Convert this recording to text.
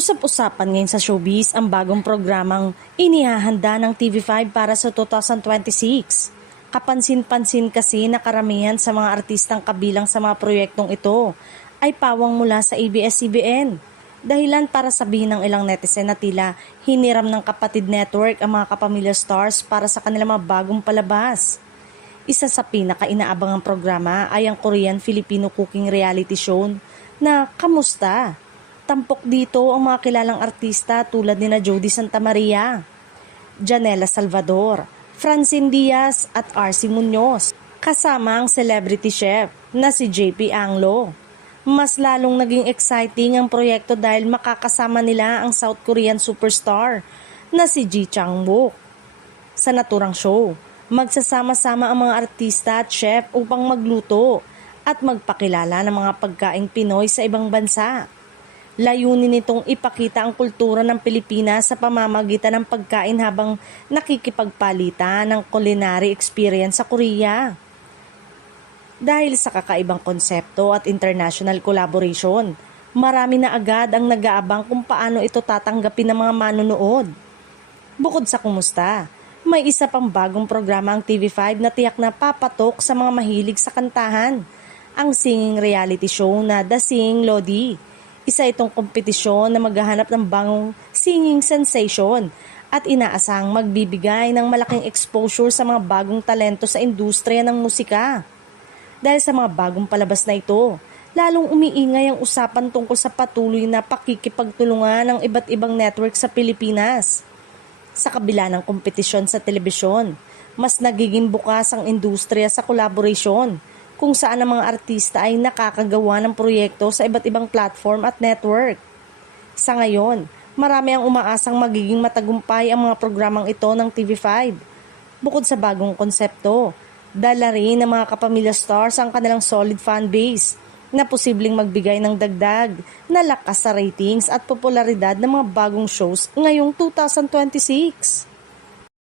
Usap-usapan ngayon sa showbiz ang bagong programang inihahanda ng TV5 para sa 2026. Kapansin-pansin kasi na karamihan sa mga artistang kabilang sa mga proyektong ito ay pawang mula sa ABS-CBN. Dahilan para sabihin ng ilang netizen na tila hiniram ng Kapatid Network ang mga kapamilya stars para sa kanilang mga bagong palabas. Isa sa pinaka-inaabangang programa ay ang Korean-Filipino cooking reality show na Kamusta? Tampok dito ang mga kilalang artista tulad nina Jody Santa Maria, Janela Salvador, Francine Diaz at RC Munoz, kasama ang celebrity chef na si JP Anglo. Mas lalong naging exciting ang proyekto dahil makakasama nila ang South Korean superstar na si Ji Chang-wook. Sa naturang show, magsasama-sama ang mga artista at chef upang magluto at magpakilala ng mga pagkaing Pinoy sa ibang bansa. Layunin nitong ipakita ang kultura ng Pilipinas sa pamamagitan ng pagkain habang nakikipagpalitan ng culinary experience sa Korea. Dahil sa kakaibang konsepto at international collaboration, marami na agad ang nag-aabang kung paano ito tatanggapin ng mga manonood. Bukod sa Kumusta, may isa pang bagong programa ang TV5 na tiyak na papatok sa mga mahilig sa kantahan, ang singing reality show na The Singing Lodi. Isa itong kompetisyon na maghahanap ng bagong singing sensation at inaasahang magbibigay ng malaking exposure sa mga bagong talento sa industriya ng musika. Dahil sa mga bagong palabas na ito, lalong umiingay ang usapan tungkol sa patuloy na pakikipagtulungan ng iba't ibang network sa Pilipinas. Sa kabila ng kompetisyon sa telebisyon, mas nagiging bukas ang industriya sa collaboration, kung saan ang mga artista ay nakakagawa ng proyekto sa iba't ibang platform at network. Sa ngayon, marami ang umaasang magiging matagumpay ang mga programang ito ng TV5. Bukod sa bagong konsepto, dala rin ng mga kapamilya stars ang kanilang solid fan base na posibleng magbigay ng dagdag na lakas sa ratings at popularidad ng mga bagong shows ngayong 2026.